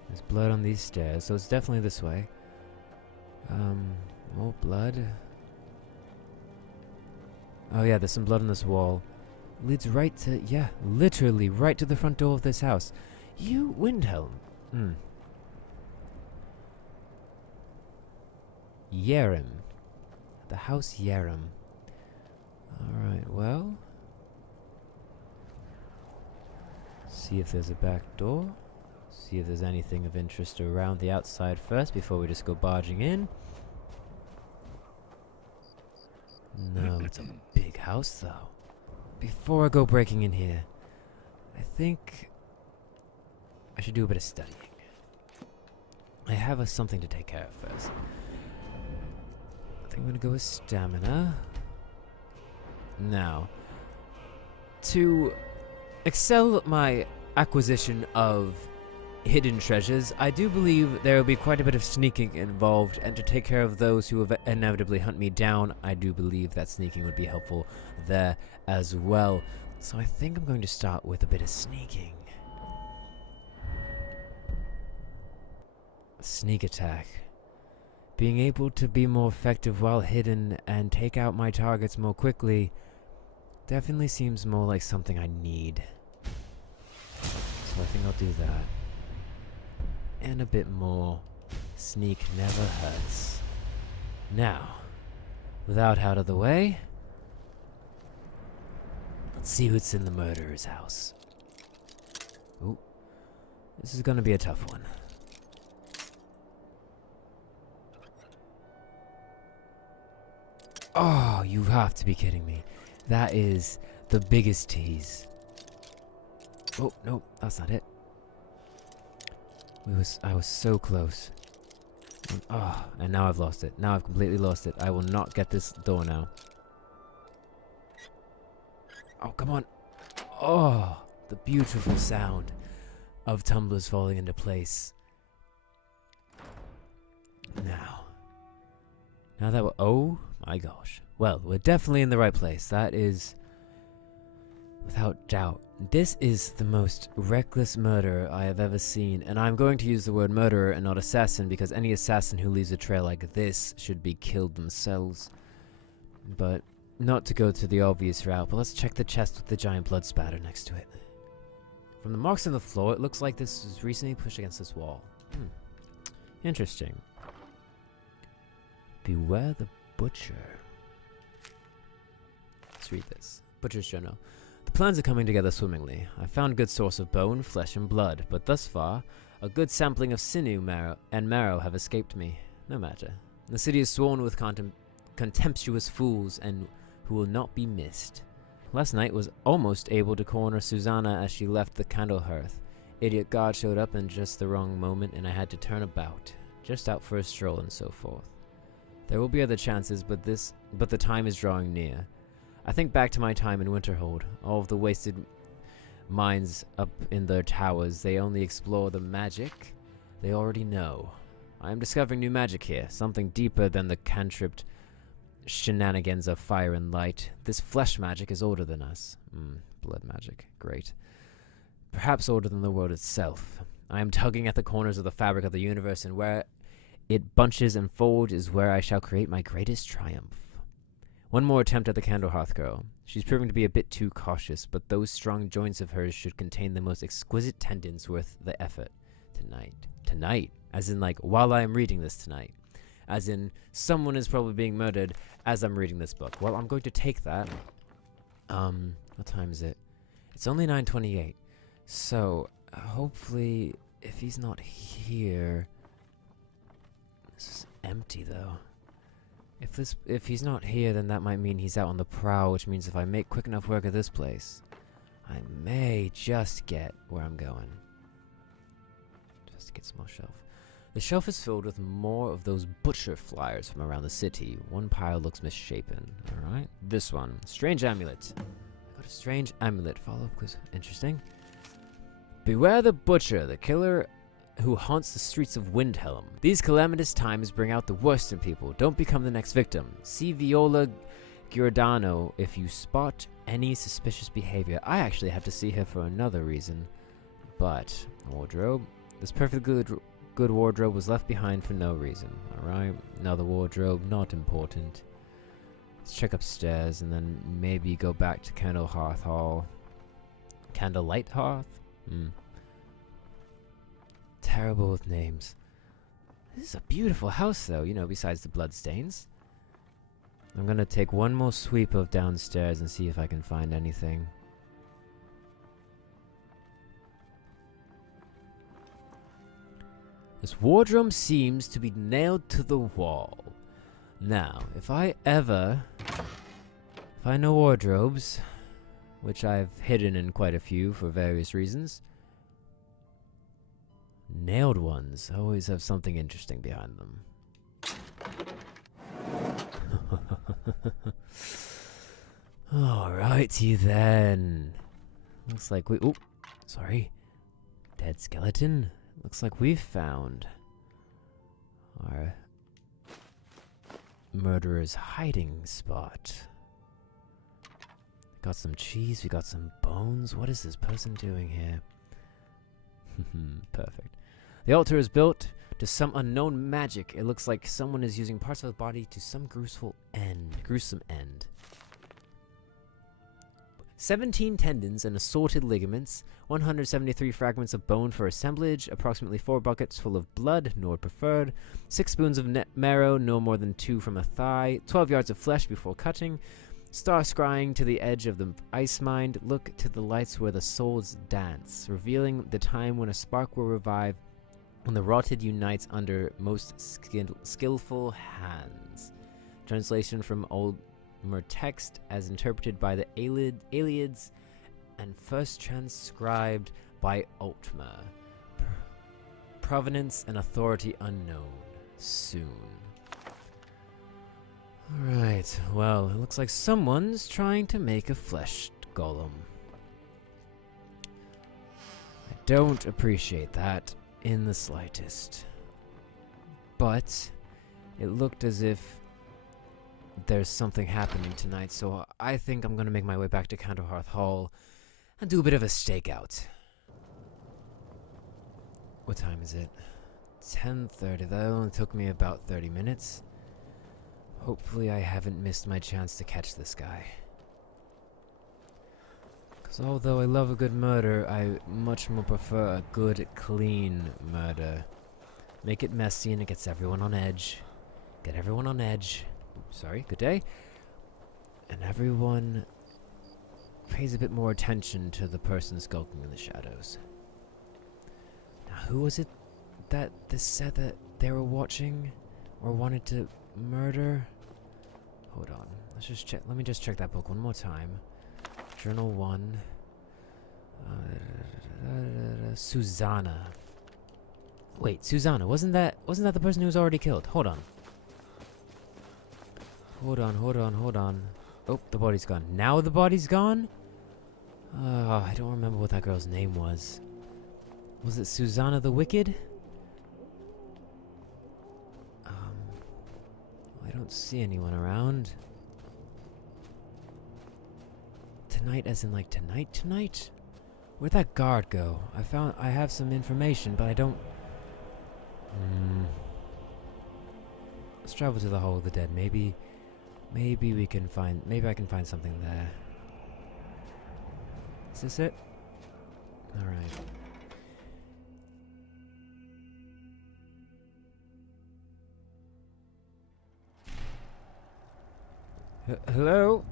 There's blood on these stairs, so it's definitely this way. More blood. Oh yeah, there's some blood on this wall. Leads right to, yeah, literally right to the front door of this house. You, Windhelm. Yerim. The house Yerim. Alright, well. See if there's a back door. See if there's anything of interest around the outside first before we just go barging in. No, it's a big house though. Before I go breaking in here, I think I should do a bit of studying. I have something to take care of first. I think I'm gonna go with stamina. Now, to excel my acquisition of hidden treasures, I do believe there will be quite a bit of sneaking involved, and to take care of those who have inevitably hunt me down, I do believe that sneaking would be helpful there as well. So I think I'm going to start with a bit of sneaking. Sneak attack. Being able to be more effective while hidden and take out my targets more quickly definitely seems more like something I need. So I think I'll do that. And a bit more. Sneak never hurts. Now, with that out of the way, let's see what's in the murderer's house. Ooh, this is gonna be a tough one. Oh, you have to be kidding me. That is the biggest tease. Oh, no, that's not it. I was so close. And now I've lost it. Now I've completely lost it. I will not get this door now. Oh, come on. Oh, the beautiful sound of tumblers falling into place. Now that we're... Oh, my gosh. Well, we're definitely in the right place. That is... without doubt. This is the most reckless murderer I have ever seen, and I'm going to use the word murderer and not assassin because any assassin who leaves a trail like this should be killed themselves. But not to go to the obvious route, but let's check the chest with the giant blood spatter next to it. From the marks on the floor, it looks like this was recently pushed against this wall. Interesting. Beware the butcher. Let's read this. Butcher's journal. The plans are coming together swimmingly. I found a good source of bone, flesh, and blood, but thus far, a good sampling of sinew marrow have escaped me. No matter. The city is sworn with contemptuous fools and who will not be missed. Last night was almost able to corner Susanna as she left the candle hearth. Idiot guard showed up in just the wrong moment and I had to turn about, just out for a stroll and so forth. There will be other chances, but the time is drawing near. I think back to my time in Winterhold. All of the wasted minds up in their towers, they only explore the magic they already know. I am discovering new magic here, something deeper than the cantripped shenanigans of fire and light. This flesh magic is older than us. Blood magic. Great. Perhaps older than the world itself. I am tugging at the corners of the fabric of the universe, and where it bunches and folds is where I shall create my greatest triumph. One more attempt at the Candlehearth girl. She's proving to be a bit too cautious, but those strong joints of hers should contain the most exquisite tendons worth the effort. Tonight. As in, like, while I am reading this tonight. As in, someone is probably being murdered as I'm reading this book. Well, I'm going to take that. What time is it? It's only 9:28. So, hopefully, if he's not here... This is empty, though. If he's not here, then that might mean he's out on the prowl, which means if I make quick enough work of this place, I may just get where I'm going. Just to get some more shelf. The shelf is filled with more of those butcher flyers from around the city. One pile looks misshapen. Alright. This one. Strange amulet. I got a strange amulet. Follow-up quiz. Interesting. Beware the butcher, the killer who haunts the streets of Windhelm. These calamitous times bring out the worst in people. Don't become the next victim. See Viola Giordano if you spot any suspicious behavior. I actually have to see her for another reason. But, wardrobe. This perfectly good wardrobe was left behind for no reason. Alright, another wardrobe, not important. Let's check upstairs and then maybe go back to Candlehearth Hall. Candlelight Hearth? Terrible with names. This is a beautiful house though, you know, besides the bloodstains. I'm gonna take one more sweep of downstairs and see if I can find anything. This wardrobe seems to be nailed to the wall. Now, if I know wardrobes, which I've hidden in quite a few for various reasons, nailed ones always have something interesting behind them. Alrighty then. Looks like we... Oh, sorry. Dead skeleton. Looks like we've found our murderer's hiding spot. Got some cheese, we got some bones. What is this person doing here? Perfect. The altar is built to some unknown magic. It looks like someone is using parts of the body to some gruesome end. 17 tendons and assorted ligaments, 173 fragments of bone for assemblage, approximately 4 buckets full of blood, Nord preferred, 6 spoons of marrow, no more than 2 from a thigh, 12 yards of flesh before cutting, star scrying to the edge of the ice mind, look to the lights where the souls dance, revealing the time when a spark will revive, when the rotted unites under most skillful hands. Translation from Old text as interpreted by the Aelids and first transcribed by Altmer. Provenance and authority unknown. Soon. Alright, well, it looks like someone's trying to make a fleshed golem. I don't appreciate that in the slightest. But it looked as if there's something happening tonight, so I think I'm gonna make my way back to Candlehearth Hall and do a bit of a stakeout. What time is it? 10:30. That only took me about 30 minutes. Hopefully I haven't missed my chance to catch this guy. Because although I love a good murder, I much more prefer a good, clean murder. Make it messy and it gets everyone on edge. Get everyone on edge. Sorry, good day. And everyone pays a bit more attention to the person skulking in the shadows. Now, who was it that this said that they were watching or wanted to murder? Hold on. Let's just check. Let me just check that book one more time. Journal 1. Susanna. Wait, Susanna. Wasn't that the person who was already killed? Hold on. Hold on. Oh, the body's gone. Now the body's gone? I don't remember what that girl's name was. Was it Susanna the Wicked? I don't see anyone around. Tonight as in like tonight? Where'd that guard go? I have some information, but I don't... Let's travel to the Hall of the Dead. Maybe we can find... Maybe I can find something there. Is this it? Alright. Hello?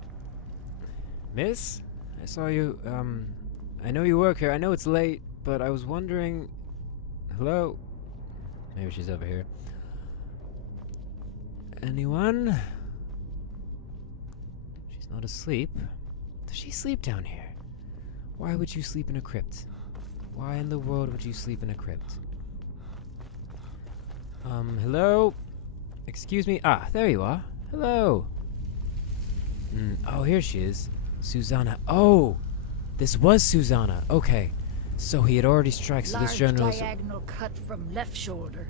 Miss? I saw you, I know you work here. I know it's late, but I was wondering... Hello? Maybe she's over here. Anyone? She's not asleep. Does she sleep down here? Why would you sleep in a crypt? Why in the world would you sleep in a crypt? Hello? Excuse me? Ah, there you are. Hello. Oh, here she is. Susanna. Oh! This was Susanna. Okay. So he had already struck, so this journal is... diagonal cut from left shoulder.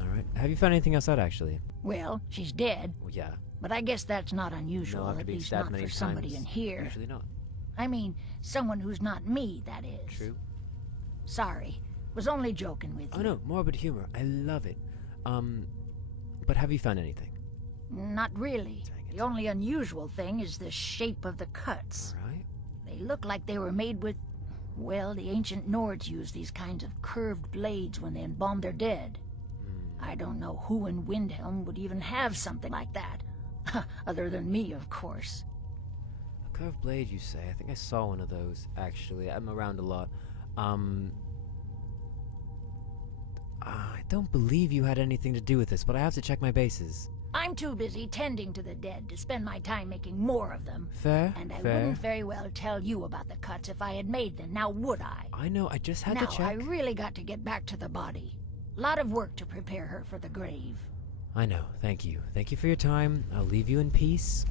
Alright. Have you found anything else out, actually? Well, she's dead. Well, yeah. But I guess that's not unusual, No, after at being least stabbed not many for somebody times, in here. usually not. I mean, someone who's not me, that is. True. Sorry. Was only joking with you. Oh no, morbid humor. I love it. But have you found anything? Not really. The only unusual thing is the shape of the cuts. Alright. They look like they were made with... Well, the ancient Nords used these kinds of curved blades when they embalmed their dead. I don't know who in Windhelm would even have something like that. Other than me, of course. A curved blade, you say? I think I saw one of those, actually. I'm around a lot. I don't believe you had anything to do with this, but I have to check my bases. I'm too busy tending to the dead to spend my time making more of them. Fair, And I fair. wouldn't very well tell you about the cuts if I had made them, now would I? I know, I just had now, to check. I really got to get back to the body. Lot of work to prepare her for the grave. I know, thank you. Thank you for your time. I'll leave you in peace.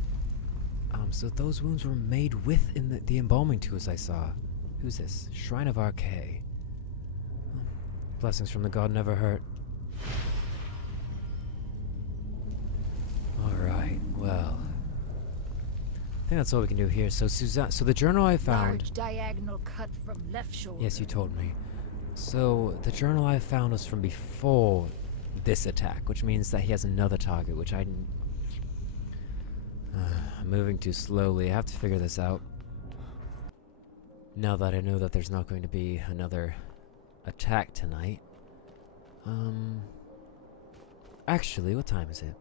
So those wounds were made with the embalming tools I saw. Who's this? Shrine of Archay. Blessings from the god never hurt. Alright, well. I think that's all we can do here. So so the journal I found... Large diagonal cut from left shoulder. Yes, you told me. So the journal I found was from before this attack, which means that he has another target, which I'm moving too slowly. I have to figure this out. Now that I know that there's not going to be another attack tonight. Actually, what time is it?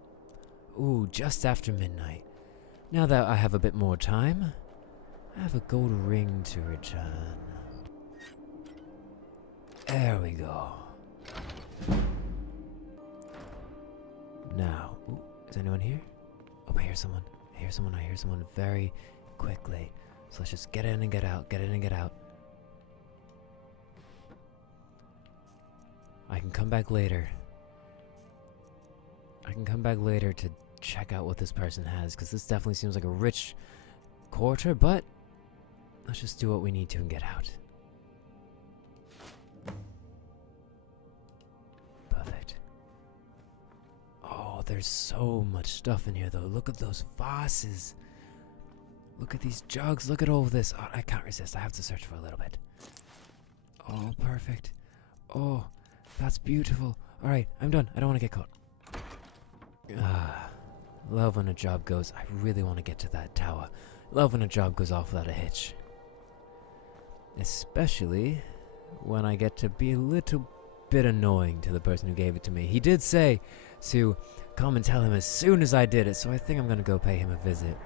Ooh, just after midnight. Now that I have a bit more time, I have a gold ring to return. There we go. Now, ooh, is anyone here? Oh, I hear someone. I hear someone very quickly. So let's just get in and get out, get in and get out. I can come back later. I can come back later to check out what this person has, because this definitely seems like a rich quarter, but let's just do what we need to and get out. Perfect. Oh, there's so much stuff in here, though. Look at those vases. Look at these jugs. Look at all of this. Oh, I can't resist. I have to search for a little bit. Oh, perfect. Oh, that's beautiful. Alright, I'm done. I don't want to get caught. Love when a job goes. I really want to get to that tower. Love when a job goes off without a hitch. Especially when I get to be a little bit annoying to the person who gave it to me. He did say to come and tell him as soon as I did it, so I think I'm gonna go pay him a visit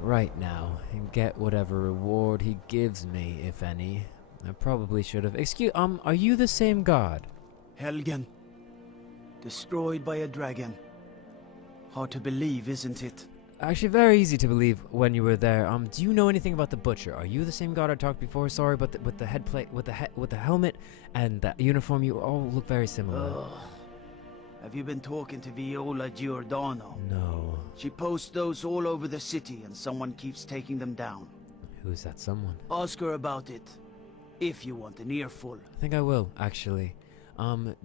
right now and get whatever reward he gives me, if any. I probably should have. Are you the same god? Helgen. Destroyed by a dragon. Hard to believe, isn't it? Actually, very easy to believe when you were there. Do you know anything about the butcher? Are you the same god I talked before? Sorry, but with the head plate, with the helmet and the uniform, you all look very similar. Ugh. Have you been talking to Viola Giordano? No. She posts those all over the city, and someone keeps taking them down. Who's that someone? Ask her about it, if you want an earful. I think I will, actually.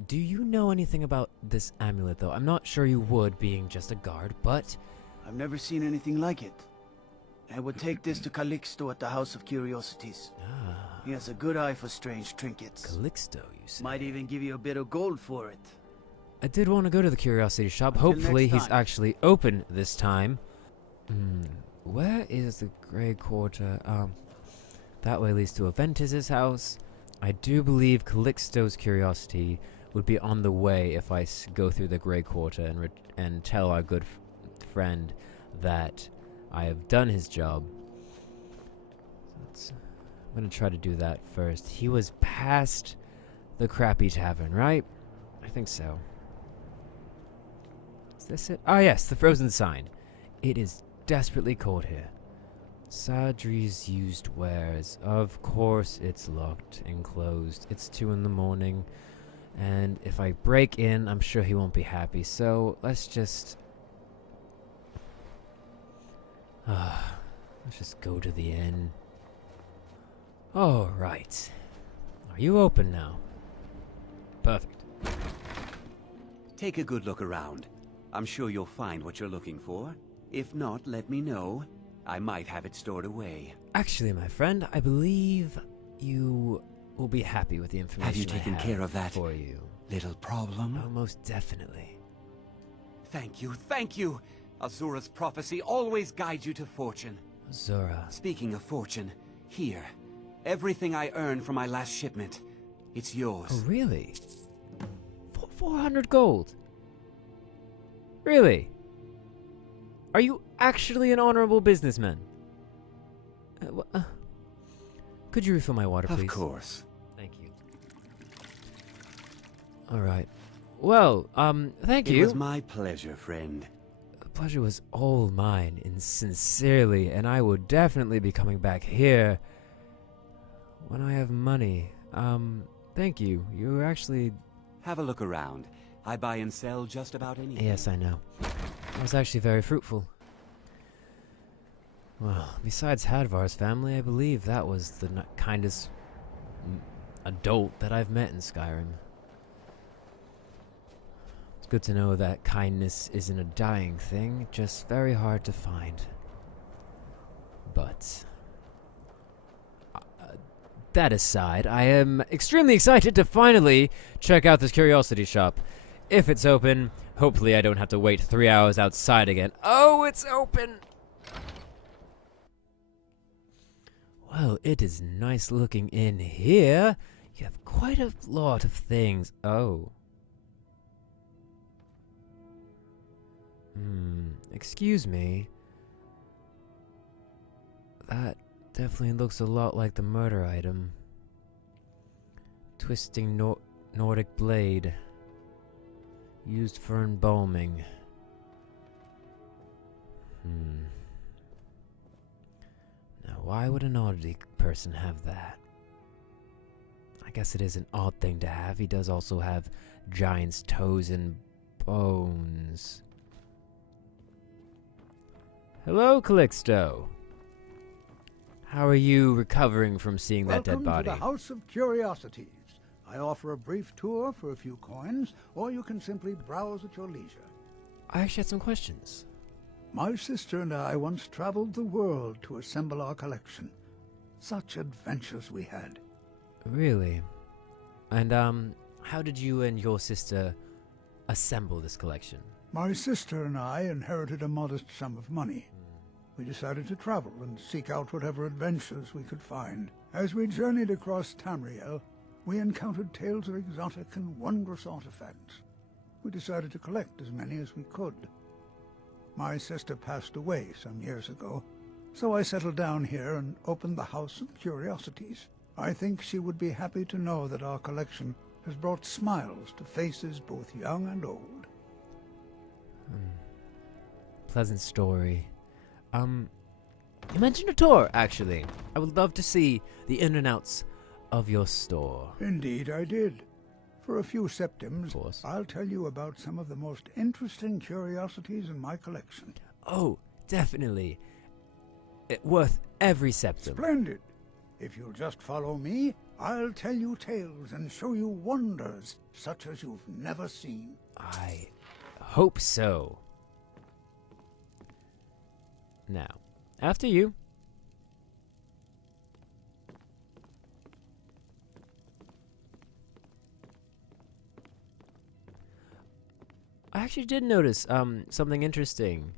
Do you know anything about this amulet, though? I'm not sure you would, being just a guard, but... I've never seen anything like it. I would take this to Calixto at the House of Curiosities. Ah. He has a good eye for strange trinkets. Calixto, you say? Might even give you a bit of gold for it. I did want to go to the Curiosity Shop. Until Hopefully next he's time. actually open this time. Where is the Grey Quarter? That way leads to Aventus's house. I do believe Calixto's Curiosity would be on the way if I go through the Grey Quarter and tell our good friend that I have done his job. I'm going to try to do that first. He was past the crappy tavern, right? I think so. Is this it? Ah, yes, the frozen sign. It is desperately cold here. Sadri's used wares. Of course it's locked and closed. It's 2 in the morning. And if I break in, I'm sure he won't be happy. So let's just... let's just go to the inn. Alright. Are you open now? Perfect. Take a good look around. I'm sure you'll find what you're looking for. If not, let me know. I might have it stored away. Actually, my friend, I believe you will be happy with the information Have you taken care of that for you. Little problem? Oh, most definitely. Thank you, thank you! Azura's prophecy always guides you to fortune. Azura. Speaking of fortune, here. Everything I earned from my last shipment. It's yours. Oh, really? 400 gold? Really? Are you actually an honorable businessman? Could you refill my water, please? Of course. Thank you. Alright. Well, thank you. It was my pleasure, friend. The pleasure was all mine, and sincerely, and I will definitely be coming back here when I have money. Thank you. You actually... Have a look around. I buy and sell just about anything. Yes, I know. That was actually very fruitful. Well, besides Hadvar's family, I believe that was the kindest adult that I've met in Skyrim. It's good to know that kindness isn't a dying thing, just very hard to find. But... that aside, I am extremely excited to finally check out this Curiosity Shop. If it's open, hopefully I don't have to wait 3 hours outside again. Oh, it's open! Well, it is nice looking in here. You have quite a lot of things. Oh. Excuse me. That definitely looks a lot like the murder item. Twisting Nordic blade. Used for embalming. Now, why would an oddity person have that? I guess it is an odd thing to have. He does also have giant's toes and bones. Hello, Calixto. How are you recovering from seeing that dead body? Welcome to the House of Curiosities. I offer a brief tour for a few coins, or you can simply browse at your leisure. I actually had some questions. My sister and I once traveled the world to assemble our collection. Such adventures we had. Really? And, how did you and your sister assemble this collection? My sister and I inherited a modest sum of money. We decided to travel and seek out whatever adventures we could find. As we journeyed across Tamriel, we encountered tales of exotic and wondrous artifacts. We decided to collect as many as we could. My sister passed away some years ago, so I settled down here and opened the House of Curiosities. I think she would be happy to know that our collection has brought smiles to faces both young and old. Pleasant story. You mentioned a tour, actually. I would love to see the in and outs of your store. Indeed I did. For a few septims, I'll tell you about some of the most interesting curiosities in my collection. Oh, definitely. Worth every septim. Splendid. If you'll just follow me, I'll tell you tales and show you wonders such as you've never seen. I hope so. Now, after you. I actually did notice something interesting.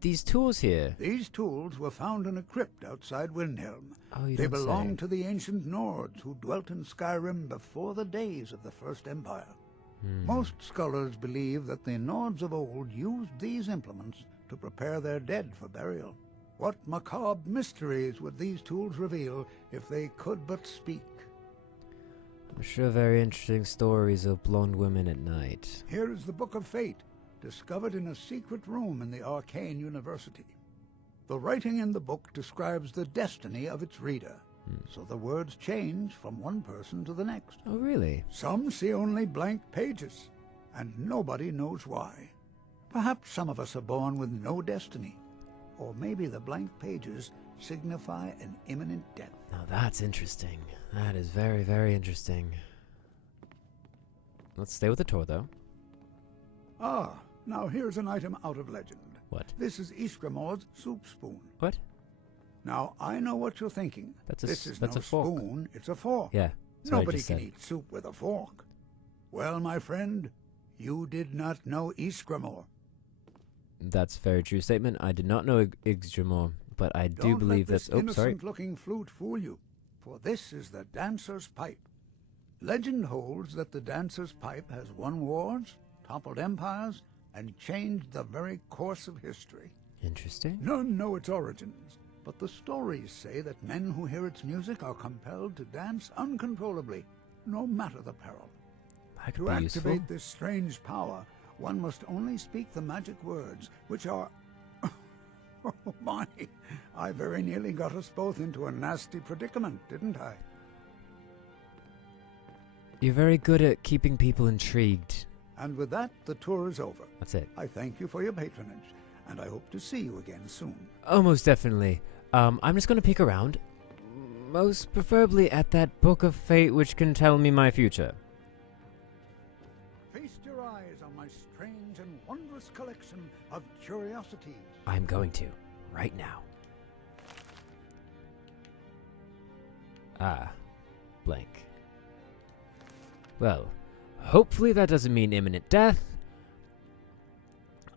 These tools here. These tools were found in a crypt outside Windhelm. Oh, you They don't belong say. to the ancient Nords who dwelt in Skyrim before the days of the First Empire. Most scholars believe that the Nords of old used these implements to prepare their dead for burial. What macabre mysteries would these tools reveal if they could but speak? I'm sure very interesting stories of blonde women at night. Here is the Book of Fate, discovered in a secret room in the Arcane University. The writing in the book describes the destiny of its reader, so the words change from one person to the next. Oh, really? Some see only blank pages, and nobody knows why. Perhaps some of us are born with no destiny, or maybe the blank pages signify an imminent death. Now that's interesting. That is very, very interesting. Let's stay with the tour, though. Ah, now here's an item out of legend. What? This is Ysgramor's soup spoon. What? Now, I know what you're thinking. This is that's no a fork. spoon, it's a fork. Yeah, that's what I Nobody just can said. eat soup with a fork. Well, my friend, you did not know Ysgramor. That's a very true statement. I did not know Ygdramour, but I do believe that's... Don't let Oh, this sorry. innocent-looking flute fool you, for this is the dancer's pipe. Legend holds that the dancer's pipe has won wars, toppled empires, and changed the very course of history. Interesting. None know its origins, but the stories say that men who hear its music are compelled to dance uncontrollably, no matter the peril. That could To be activate useful. this strange power, one must only speak the magic words, which are... Oh my, I very nearly got us both into a nasty predicament, didn't I? You're very good at keeping people intrigued. And with that, the tour is over. That's it. I thank you for your patronage, and I hope to see you again soon. Oh, most definitely. I'm just going to peek around. Most preferably at that Book of Fate which can tell me my future. Feast your eyes on my strange and wondrous collection of curiosities. I'm going to. Right now. Ah. Blank. Well, hopefully that doesn't mean imminent death.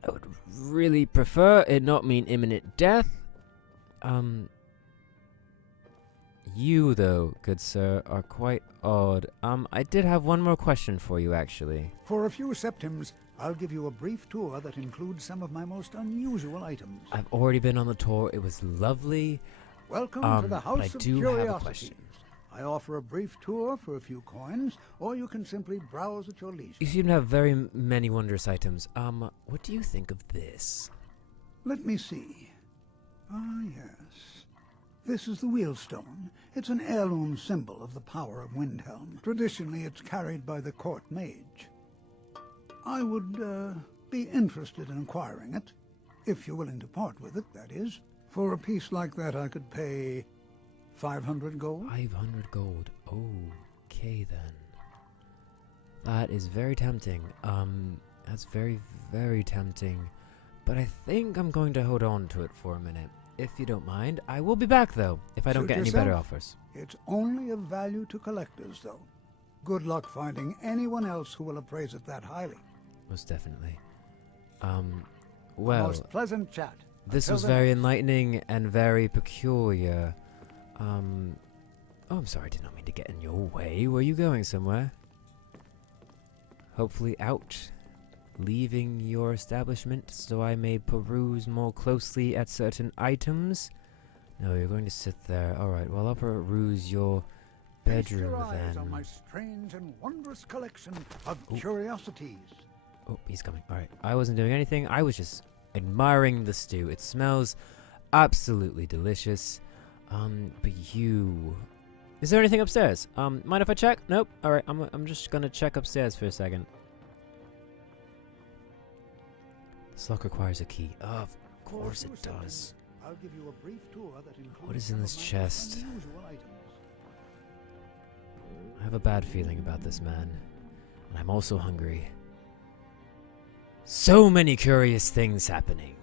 I would really prefer it not mean imminent death. You, though, good sir, are quite odd. I did have one more question for you, actually. For a few septims, I'll give you a brief tour that includes some of my most unusual items. I've already been on the tour. It was lovely. Welcome to the but House I of do have a Curiosities. question. I offer a brief tour for a few coins, or you can simply browse at your leisure. You seem to have very many wondrous items. What do you think of this? Let me see. Ah, yes. This is the Wheelstone. It's an heirloom symbol of the power of Windhelm. Traditionally, it's carried by the court mage. I would be interested in acquiring it, if you're willing to part with it, that is. For a piece like that, I could pay 500 gold. 500 gold. Okay, then. That is very tempting. That's very, very tempting. But I think I'm going to hold on to it for a minute. If you don't mind, I will be back, though, if I don't Suit get any better yourself. offers. It's only of value to collectors, though. Good luck finding anyone else who will appraise it that highly. most definitely. A Well, most pleasant chat. this Until was then- very enlightening and very peculiar. Oh, I'm sorry, I did not mean to get in your way. Were you going somewhere? Hopefully out. Leaving your establishment so I may peruse more closely at certain items? No, you're going to sit there. Alright, well, I'll peruse your Feast bedroom your eyes on then. my strange and wondrous collection of Ooh. curiosities. Oh, he's coming. Alright, I wasn't doing anything. I was just admiring the stew. It smells absolutely delicious. But you... Is there anything upstairs? Mind if I check? Nope. Alright, I'm just gonna check upstairs for a second. This lock requires a key. Oh, of course it does. I'll give you a brief tour that includes What is in some this of my chest? unusual items. I have a bad feeling about this man. And I'm also hungry. So many curious things happening.